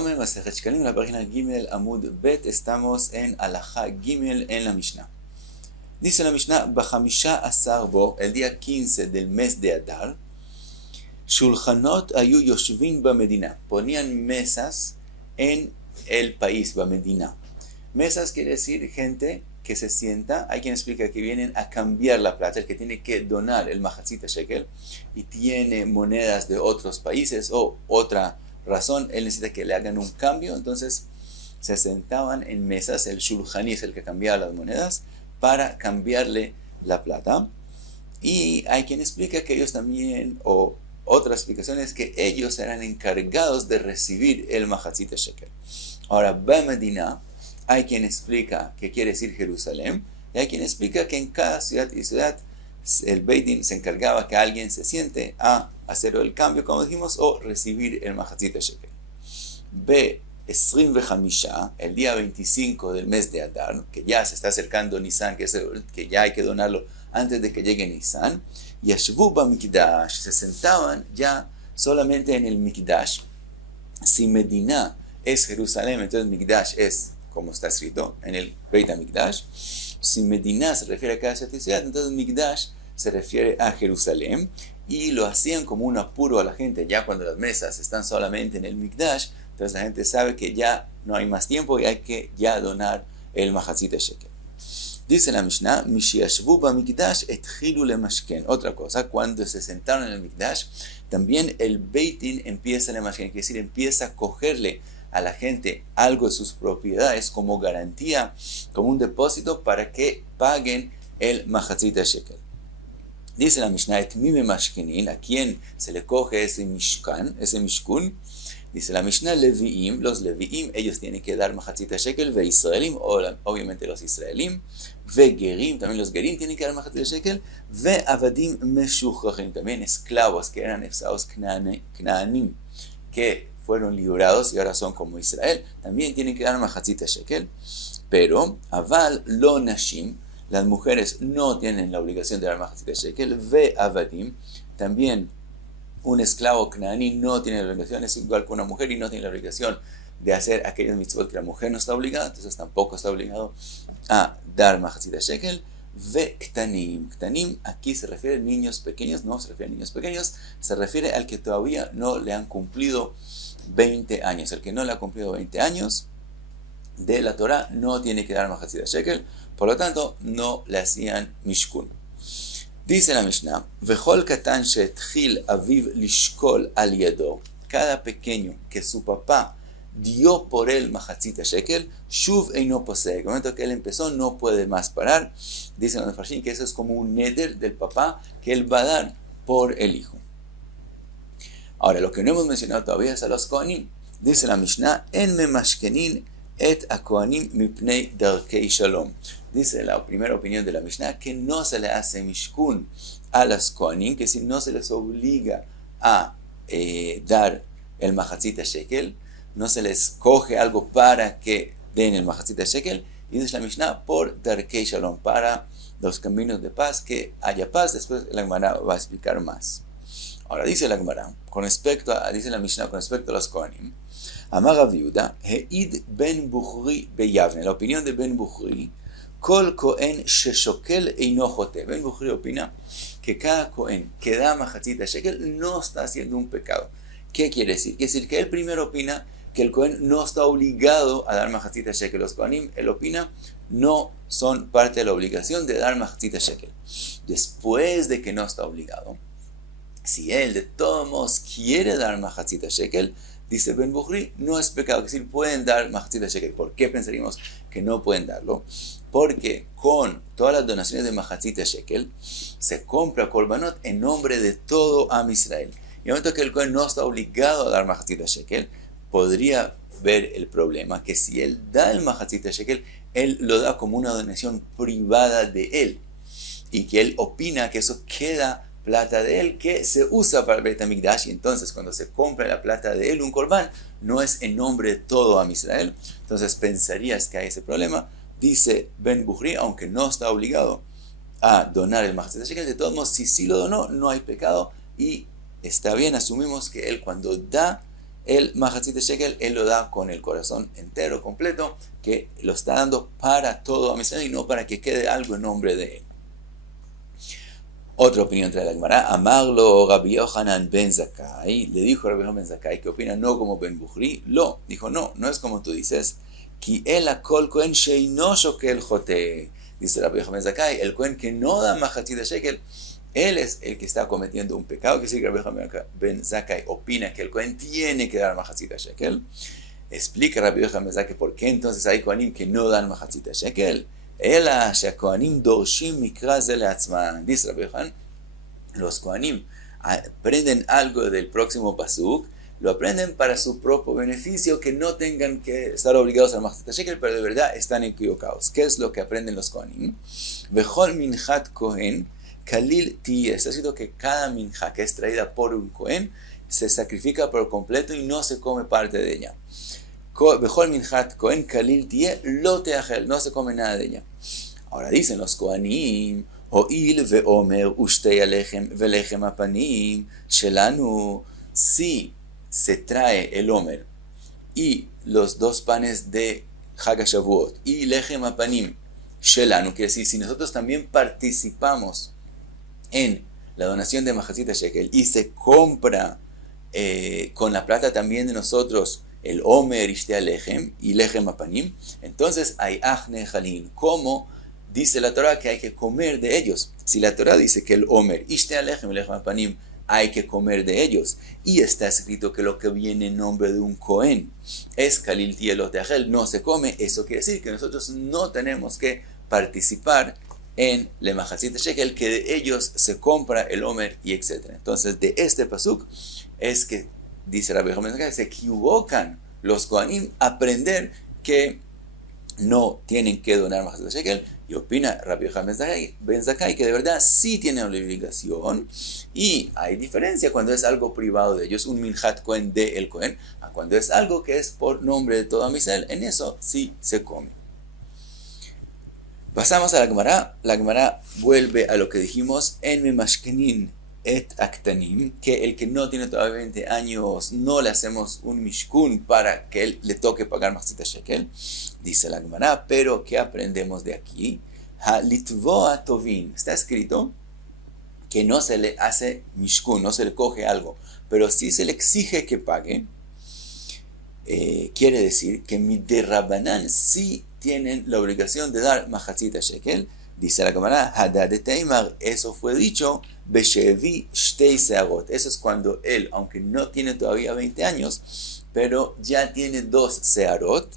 Shalom, Masejet Shekalim, la página Gimel Amud Bet, estamos en Alajá Gimel en la Mishnah. Dice la Mishnah, Bachamisha Asar Bo, el día 15 del mes de Adar, Shulchanot ayu yoshvin bamedina, ponían mesas en el país, bamedina. Mesas quiere decir gente que se sienta, hay quien explica que vienen a cambiar la plata, el que tiene que donar el mahatzit shekel y tiene monedas de otros países o otra razón, él necesita que le hagan un cambio, entonces se sentaban en mesas, el shulchani es el que cambiaba las monedas para cambiarle la plata. Y hay quien explica que ellos también, o otra explicación es que ellos eran encargados de recibir el mahatzit shekel. Ahora, Bamedina, hay quien explica que quiere decir Jerusalén, y hay quien explica que en cada ciudad y ciudad el Beit Din se encargaba que alguien se siente a hacer el cambio, como dijimos, o recibir el mahatzit shekel. Be-25, el día 25 del mes de Adar, que ya se está acercando Nisan, que ya hay que donarlo antes de que llegue Nisan, Yashvu ba-Mikdash, se sentaban ya solamente en el Mikdash. Si Medina es Jerusalén, entonces Mikdash es como está escrito en el Beit HaMikdash. Si Medina se refiere a cada ciudad, entonces Mikdash se refiere a Jerusalén, y lo hacían como un apuro a la gente, ya cuando las mesas están solamente en el Mikdash, entonces la gente sabe que ya no hay más tiempo y hay que ya donar el mahatzit shekel. Dice la Mishnah, Mishiyashvu ba-Mikdash etchilu lemashken. Otra cosa, cuando se sentaron en el Mikdash, también el Beit Din empieza a lemashken, quiere decir, empieza a cogerle a la gente algo de sus propiedades como garantía, como un depósito para que paguen el mahatzit shekel. Dice la Mishnah, et mime mashkenin, a quien se le coge ese mishkun. Dice la Mishnah, Leviim, los Leviim, ellos tienen que dar mahatzit shekel, ve Israelim, obviamente los Israelim, ve Gerim, también los Gerim tienen que dar mahatzit shekel, ve Avadim meshuchachim, también esclavos que eran esclavos Knaanim, que fueron librados y ahora son como Israel, también tienen que dar mahatzit shekel. Pero aval lo nashim, las mujeres no tienen la obligación de dar mahatzit shekel. Ve avadim, también un esclavo knaani no tiene la obligación, es igual que una mujer y no tiene la obligación de hacer aquellos mitzvot que la mujer no está obligada, entonces tampoco está obligado a dar mahatzit shekel. Ve ktanim, ktanim aquí se refiere a niños pequeños, no se refiere a niños pequeños, se refiere al que todavía no le han cumplido 20 años. El que no le ha cumplido 20 años de la Torah no tiene que dar mahatzit shekel, por lo tanto no le hacían mishkun. Dice la Mishnah, Vechol katan she'etchil aviv lishkol al yado, cada pequeño que su papá dio por él mahatzit shekel, shuv eino posee, el momento que él empezó no puede más parar. Dice los Farshim que eso es como un neder del papá que él va a dar por el hijo. Ahora, lo que no hemos mencionado todavía es a los Kohanim. Dice la Mishnah, En memashkenin et a-Kohanim mipnei darkei shalom. Dice la primera opinión de la Mishnah que no se le hace mishkun a las Kohanim, que si no se les obliga a dar el mahatzit shekel, no se les coge algo para que den el mahatzit shekel, y dice la Mishnah por darkei shalom, para los caminos de paz, que haya paz. Después la Gemara va a explicar más. Ahora dice la Gemara, dice la Mishnah con respecto a los Kohanim, Amar Rav Yehuda, He'id ben Bukhri beyavne, la opinión de ben Bukhri, Kol Kohen sheshokel eino jote. Ben Bukhri opina que cada Kohen que da mahatzit shekel no está haciendo un pecado. ¿Qué quiere decir? Quiere decir que él primero opina que el Kohen no está obligado a dar mahatzit shekel. Los Kohanim, él opina, no son parte de la obligación de dar mahatzit shekel. Después de que no está obligado, si él de todos modos quiere dar mahatzit shekel, dice Ben Bukhri, no es pecado, es decir, pueden dar mahatzit shekel. ¿Por qué pensaríamos que no pueden darlo? Porque con todas las donaciones de mahatzit shekel se compra korbanot en nombre de todo Am Israel. Y en el momento que el Kohen no está obligado a dar mahatzit shekel, podría ver el problema que si él da el mahatzit shekel, él lo da como una donación privada de él, y que él opina que eso queda plata de él que se usa para el Beit HaMikdash, y entonces cuando se compra la plata de él, un korban, no es en nombre de todo Am Israel. Entonces pensarías que hay ese problema. Dice Ben Bukhri, aunque no está obligado a donar el mahatzit shekel, de todos modos, si sí lo donó, no hay pecado, y está bien, asumimos que él cuando da el Mahatzit Shekel, él lo da con el corazón entero, completo, que lo está dando para todo Am Israel y no para que quede algo en nombre de él. Otra opinión trae la Gemara. Amarlo Rabbi Yohanan ben Zakkai. Le dijo Rabbi Yohanan ben Zakkai que opina no como Ben Bukhri. Dijo no es como tú dices. Ki el akol kohen sheino shokel jote. Dice Rabbi Yohanan ben Zakkai, el kohen que no da mahatzit shekel, él es el que está cometiendo un pecado. Que sí, Rabbi Yohanan ben Zakkai opina que el kohen tiene que dar mahatzit shekel. Explica Rabbi Yohanan ben Zakkai por qué entonces hay kohanim que no dan mahatzit shekel. Ela שהכהנים דורשים מקרא זה לעצמם. Dice Rabbi Yohanan, los kohanim aprenden algo del próximo pasuk, lo aprenden para su propio beneficio, que no tengan que estar obligados a Mahatzit Shekel, pero de verdad están equivocados. ¿Qué es lo que aprenden los kohanim? Bechol minchat kohen kalil tiyeh. Está escrito que cada minja que es traída por un kohen se sacrifica por completo y no se come parte de ella. Bechol minchat kohen kalil tiyeh lo teachel, no se come nada de ella. Ahora dicen los kohanim, ho'il ve'omer ushtei alechem velechem apanim shelanu, si se trae el omer y los dos panes de Chag HaShavuot y lechem apanim shelanu, quiere decir, si nosotros también participamos en la donación de Mahatzit Shekel y se compra con la plata también de nosotros el omer ishtei alechem y lechem apanim, entonces hay achne jalin, como dice la Torah que hay que comer de ellos. Si la Torah dice que el omer, ishtei alechem y lechem apanim, hay que comer de ellos, y está escrito que lo que viene en nombre de un kohen es kalil tiyeh lo teachel, no se come, eso quiere decir que nosotros no tenemos que participar en le Mahatzit Shekel, que de ellos se compra el omer y etc. Entonces, de este pasuk es que, dice Rabbi Yohanan, se equivocan los kohanim aprender que no tienen que donar Mahatzit Shekel, y opina Rabbi Yohanan ben Zakkai que de verdad sí tienen obligación, y hay diferencia cuando es algo privado de ellos, un minchat kohen de el kohen, a cuando es algo que es por nombre de todo Am Israel, en eso sí se come. Pasamos a la Gemara vuelve a lo que dijimos en Memashkenin et Aktanim, que el que no tiene todavía 20 años no le hacemos un mishkun para que él le toque pagar Mahatzit Shekel. Dice la Gemara, pero ¿qué aprendemos de aquí? Ha-litvoa tovin. Está escrito que no se le hace mishkun, no se le coge algo, pero sí se le exige que pague. Quiere decir que miderabanan sí tienen la obligación de dar Mahatzit Shekel. Dice la Gemara, Hadad Teimar, eso fue dicho, Beshevi Shtei Searot. Eso es cuando él, aunque no tiene todavía 20 años, pero ya tiene 2 Searot.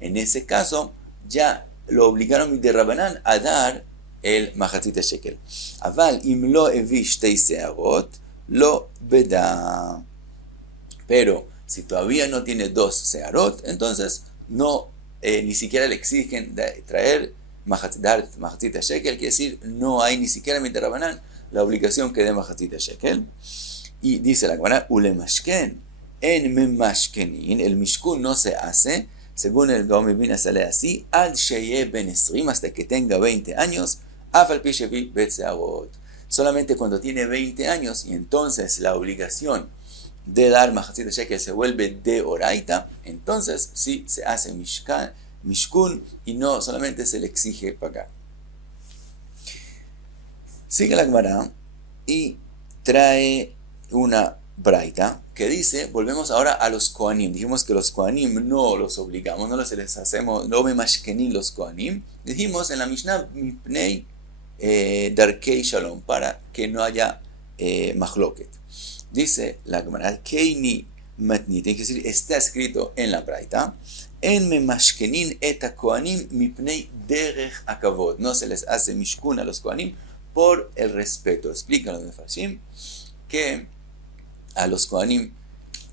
En ese caso, ya lo obligaron de Rabanán a dar el Mahatzit Shekel. Aval, im lo evi Shtei Searot, lo beda. Pero, si todavía no tiene 2 Searot, entonces no, ni siquiera le exigen traer Mahatzit Shekel, quiere decir, no hay ni siquiera en Rabanán la obligación que dé Mahatzit Shekel. Y dice la Gemara, ulemashken, en memashkenin, el mishkun no se hace, según el Gaon Mivina sale así, al sheye ben esrim, hasta que tenga 20 años, afal pi shevi bet searot. Solamente cuando tiene 20 años, y entonces la obligación de dar Mahatzit Shekel se vuelve de oraita, entonces sí se hace mishkun y no solamente se le exige pagar. Sigue la Gemara y trae una braita que dice, volvemos ahora a los kohanim. Dijimos que los kohanim no los obligamos, no les hacemos, no me mashkenin los kohanim. Dijimos en la Mishnah, mipnei darkei shalom, para que no haya machloket. Dice la Gemara, keini matnit, es decir, está escrito en la braita, en me mashkenin et kohanim mipnei derech akavod. No se les hace mishkun a los kohanim por el respeto. Explican los Mefarshim que a los kohanim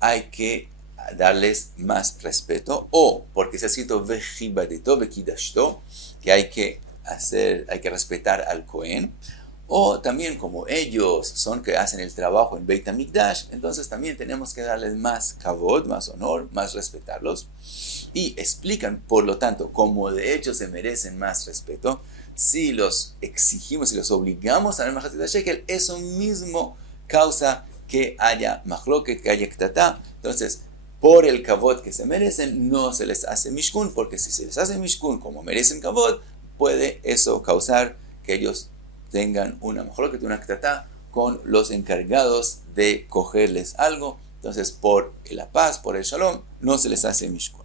hay que darles más respeto, o porque se ha escrito vejibadeto, vekidashto, que hay que respetar al kohen, o también como ellos son que hacen el trabajo en Beit HaMikdash, entonces también tenemos que darles más kavod, más honor, más respetarlos. Y explican, por lo tanto, como de hecho se merecen más respeto, si los exigimos, si los obligamos a dar Mahatzit Shekel, eso mismo causa que haya machloket, que haya ktata. Entonces, por el kavod que se merecen, no se les hace mishkun, porque si se les hace mishkun como merecen kavod, puede eso causar que ellos tengan una mejor que una ktatá con los encargados de cogerles algo. Entonces, por la paz, por el shalom, no se les hace mishkun.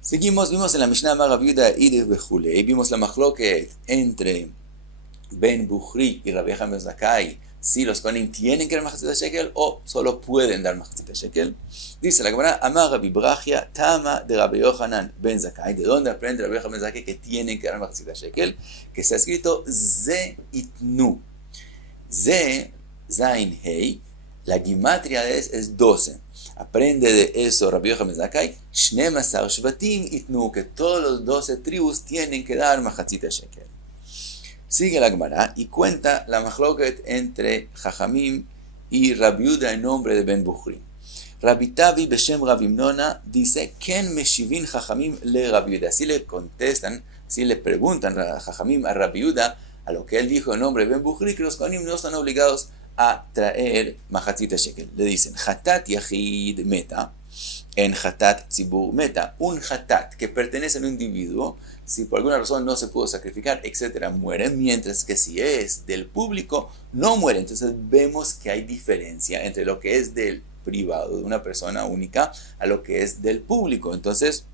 Seguimos, vimos en la Mishnah Amar Rabbi Yehuda Ideh Bechulei, vimos la machloket entre Ben Buchri y Rabbi Yochanan ben Zakkai, si los Kohanim tienen que dar Machatzit shekel o solo pueden dar Machatzit shekel. Dice la Gemara, Amar Rabbi Brachia, Tama de Rabbi Yochanan ben Zakkai. ¿De dónde aprende Rabbi Yochanan ben Zakkai que tienen que dar Machatzit shekel? Que está escrito Ze itnu. Ze, Zain Hei, la gimatria es 12. Aprende de eso Rabbi Yochanan ben Zakkai, Shnemasar Shvatim itnu, que todos los 12 tribus tienen que dar Machatzit shekel. Sigue la Gemara y cuenta la machloket entre Jajamim y Rabbi Yehuda en nombre de Ben Buchri. Rabbi Tavi Beshem Rabbi Nona dice, Ken meshivin Jajamim le Rabbi Yehuda. Así le contestan, así le preguntan a Jajamim a Rabbi Yehuda a lo que él dijo en nombre de Ben Buchri, que los Kohanim no están obligados a traer Machatzit shekel. Le dicen, Hatat Yachid Meta, en Hatat Tzibur Meta. Un Hatat que pertenece a un individuo, si por alguna razón no se pudo sacrificar, etcétera, muere, mientras que si es del público, no muere. Entonces vemos que hay diferencia entre lo que es del privado, de una persona única, a lo que es del público. Entonces,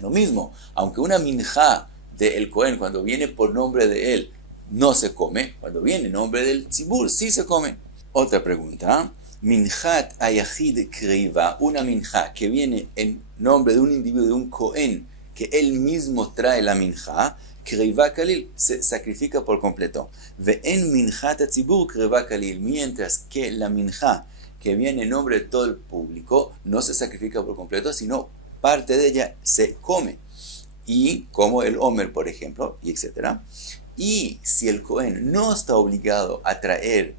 lo mismo, aunque una minjá del Cohen, cuando viene por nombre de él, no se come, cuando viene en nombre del tzibur, sí se come. Otra pregunta, minjat ayahid kreiva, una minjá que viene en nombre de un individuo, de un Cohen, que él mismo trae la minjá, kreiva kalil, se sacrifica por completo. Ve'en minjat tzibur kreiva kalil, mientras que la minjá que viene en nombre de todo el público no se sacrifica por completo, sino parte de ella se come. Y como el Omer, por ejemplo, y etcétera. Y si el Cohen no está obligado a traer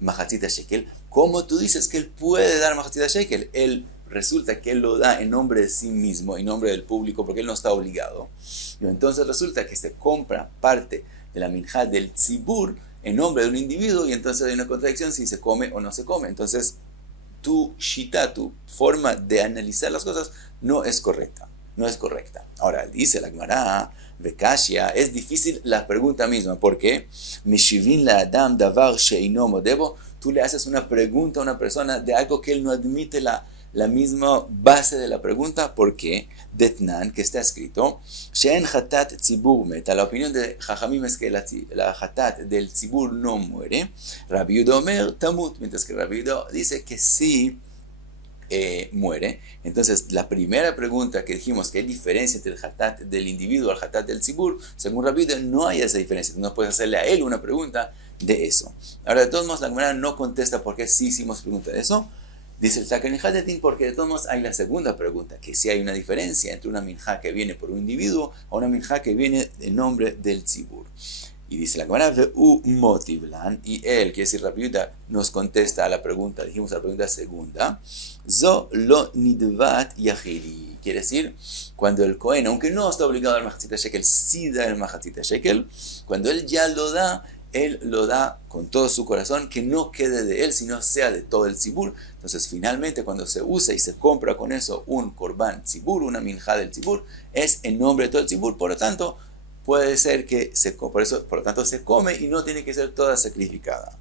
Machatzit shekel, ¿cómo tú dices que él puede dar Machatzit shekel? Él resulta que él lo da en nombre de sí mismo, en nombre del público, porque él no está obligado. Y entonces resulta que se compra parte de la minjá del tzibur en nombre de un individuo, y entonces hay una contradicción si se come o no se come. Entonces, tu shita, tu forma de analizar las cosas, no es correcta. No es correcta. Ahora, dice la Gemara, Bekashia, es difícil la pregunta misma. ¿Por qué? Mishivin la Adam davar sheino modebo. Tú le haces una pregunta a una persona de algo que él no admite la misma base de la pregunta. ¿Por qué? Detnan, que está escrito, She'en hatat tzibur meta. La opinión de Jajamim es que la hatat del tzibur no muere. Rabbi Yehuda omer tamut. Mientras que Rabbi Yehuda dice que sí muere. Entonces, la primera pregunta que dijimos, que hay diferencia entre el hatat del individuo al hatat del tzibur, según Rabbi Yehuda no hay esa diferencia. No puedes hacerle a él una pregunta de eso. Ahora, de todos modos, la Gemara no contesta por qué sí hicimos pregunta de eso. Dice el Takenijat, porque de todos modos hay la segunda pregunta, que si hay una diferencia entre una minjá que viene por un individuo a una minjá que viene en nombre del tzibur. Y dice la Gemara, Ve'u motivlan, y él, quiere decir Rabbi Yehuda, nos contesta a la pregunta, dijimos la pregunta segunda, Zo lo nidvat yachidi, quiere decir, cuando el Cohen, aunque no está obligado al Machatzit shekel, sí da el Machatzit shekel, cuando él ya lo da, él lo da con todo su corazón, que no quede de él, sino sea de todo el tzibur. Entonces, finalmente, cuando se usa y se compra con eso un korban tzibur, una minjá del tzibur, es en nombre de todo el tzibur, por lo tanto, puede ser que por lo tanto, se come y no tiene que ser toda sacrificada.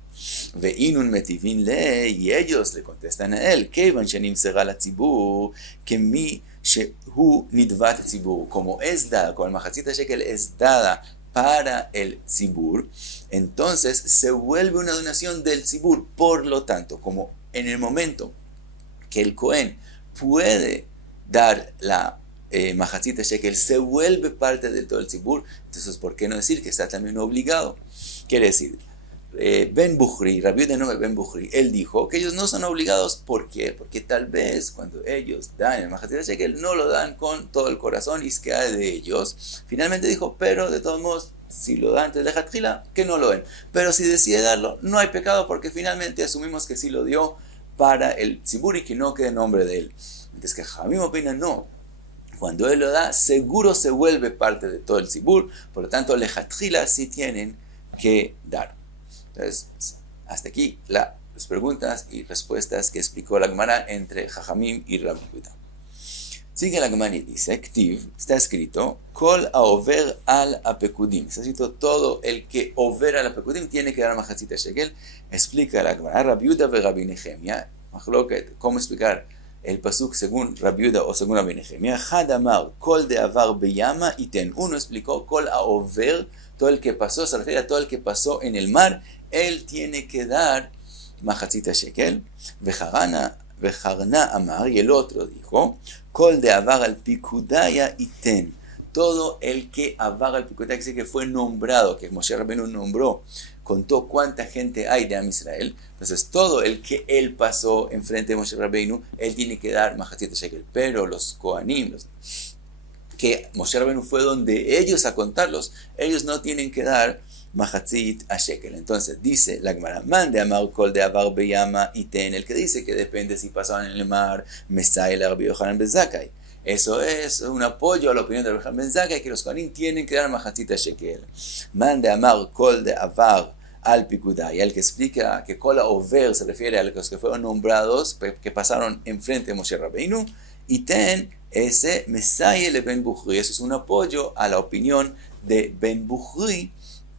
Ve'inun metivin le, y ellos le contestan a él, Keivan shenim segal hatzibur, que mi shehu nidvat tzibur, como es dada, como el Machatzit shekel es dada para el tzibur, entonces se vuelve una donación del tzibur. Por lo tanto, como en el momento que el Cohen puede dar la Machatzit shekel, se vuelve parte de todo el tzibur, entonces ¿por qué no decir que está también obligado? Quiere decir, Ben Buchri, Rabbi Yehuda nombre Ben Buchri, él dijo que ellos no son obligados. ¿Por qué? Porque tal vez cuando ellos dan el Machatzit shekel no lo dan con todo el corazón y es que hay de ellos. Finalmente dijo, pero de todos modos, si lo da antes de Lechatchila, que no lo den. Pero si decide darlo, no hay pecado porque finalmente asumimos que sí lo dio para el tzibur y que no quede nombre de él. Entonces que Jamim opina, no. Cuando él lo da, seguro se vuelve parte de todo el tzibur, por lo tanto, Lechatchila sí tienen que dar. Entonces, hasta aquí la las preguntas y respuestas que explicó la Gemara entre Jajamim y Rabbi Yehuda. Sigue la Gemara y dice, Ktiv, está escrito, Kol haover al apekudim. Está escrito, todo el que over al apekudim tiene que dar machatzit shekel. Explica la Gemara, Rabbi Yehuda ve Rabbi Nehemia, ¿cómo explicar el pasuk según Rabbi Yehuda o según Rabbi Nehemia? Had amar, Kol de avar beyama iten. Uno explicó, Kol haover, todo el que pasó, se refiere a todo el que pasó en el mar, él tiene que dar machatzit shekel. Vejarna amar, y el otro dijo, Kol de avar al pikudaya iten. Todo el que avar al pikudaya, que dice que fue nombrado, que Moshe Rabbeinu nombró, contó cuánta gente hay de Am Israel. Entonces, todo el que él pasó enfrente de Moshe Rabbeinu, él tiene que dar machatzit shekel. Pero los Kohanim, que Moshe Rabbeinu fue donde ellos a contarlos, ellos no tienen que dar machatzit shekel. Entonces dice la Gemara, man de amar kol de avar beyama iten, el que dice que depende si pasaban en el mar, mesai el Rabbi Yochanan ben Zakkai. Eso es un apoyo a la opinión de Rabbi Yochanan ben Zakkai, que los Kohanim tienen que dar machatzit shekel. Man de amar kol de avar al pikudai, el que explica que kol over se refiere a los que fueron nombrados, que pasaron enfrente de Moshe Rabbeinu, iten ese mesai el Ben Bukhri. Eso es un apoyo a la opinión de Ben Bukhri,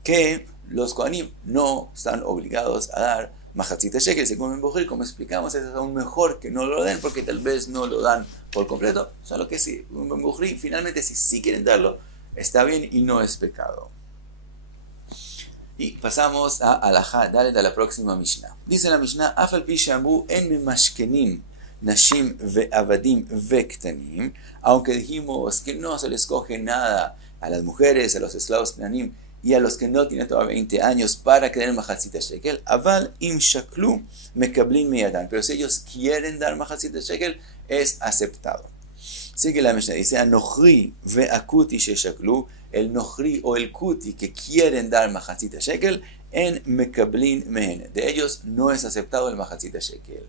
que los Kohanim no están obligados a dar machatzit shekel. Según Ben Bukhri, como explicamos, es aún mejor que no lo den, porque tal vez no lo dan por completo, solo que si Ben Bukhri, finalmente, si sí quieren darlo, está bien y no es pecado. Y pasamos a Alajá, dale a la próxima Mishnah. Dice la Mishnah, Afal pi she'amru en memashkenim nashim ve'avadim ve'ktanim, aunque dijimos que no se les coge nada a las mujeres, a los esclavos ktanim y a los que no tienen todavía 20 años para que den machatzit shekel, aval im shaklu mekablin miyadan, pero si ellos quieren dar machatzit shekel, es aceptado. Sigue la Mishnah, dice, anochri ve'akuti sheshaklu, el nochri o el kuti que quieren dar machatzit shekel, en mekablin mehen, de ellos no es aceptado el machatzit shekel.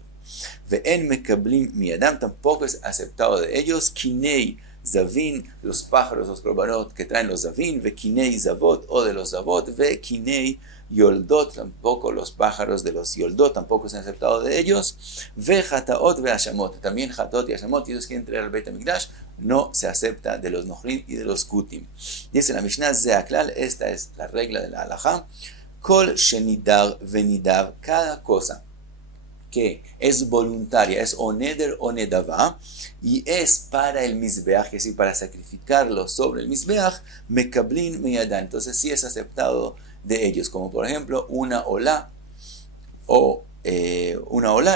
Ve'en mekablin miyadam, tampoco es aceptado de ellos, kinei zavin, los pájaros, los korbanot que traen los zavin, ve'kinei zavot, o de los zavot, ve'kinei yoldot, tampoco los pájaros de los yoldot, tampoco es aceptado de ellos, ve'chataot ve'ashamot, también chatot y ashamot, ellos quieren traer al Beit HaMikdash, no se acepta de los nochrim y de los kutim. Dice la Mishnah, ze'aklal, esta es la regla de la halajá, kol shenidar venidar, cada cosa que es voluntaria, es o neder o nedavá, y es para el mizbeach, es decir, para sacrificarlo sobre el mizbeach, mekablin miyadan, entonces sí es aceptado de ellos, como por ejemplo una olá,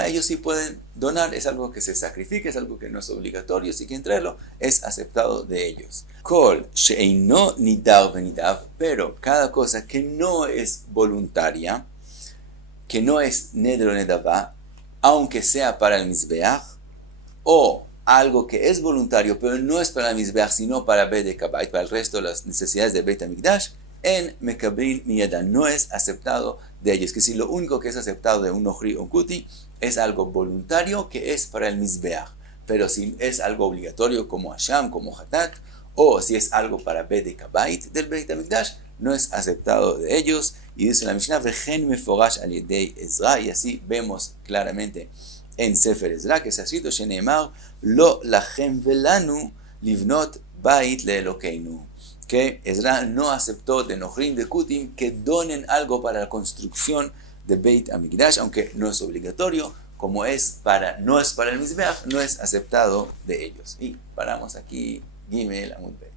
ellos sí pueden donar, es algo que se sacrifica, es algo que no es obligatorio, si quieren traerlo, es aceptado de ellos. Kol she'eino nidar venidav, pero cada cosa que no es voluntaria, que no es neder o nedavá, aunque sea para el mizbeach, o algo que es voluntario, pero no es para el mizbeach, sino para Bedek Habayit, para el resto de las necesidades de Beit HaMikdash, en mekablin miyadan, no es aceptado de ellos. Que si lo único que es aceptado de un nochri o un kuti es algo voluntario que es para el mizbeach, pero si es algo obligatorio como Hasham, como Hatat, o si es algo para Bedek Habayit del Beit HaMikdash, no es aceptado de ellos. Y dice la Mishnah, Vechen meforash al yedei Ezra, y así vemos claramente en Sefer Ezra, que se ha escrito, Sheneemar, lo lachem velanu livnot bait leelokeinu, que Ezra no aceptó de nochrim de kutim que donen algo para la construcción de Beit HaMikdash, aunque no es obligatorio, como no es para el mizbeach, no es aceptado de ellos. Y paramos aquí, Gimel Amud Bet.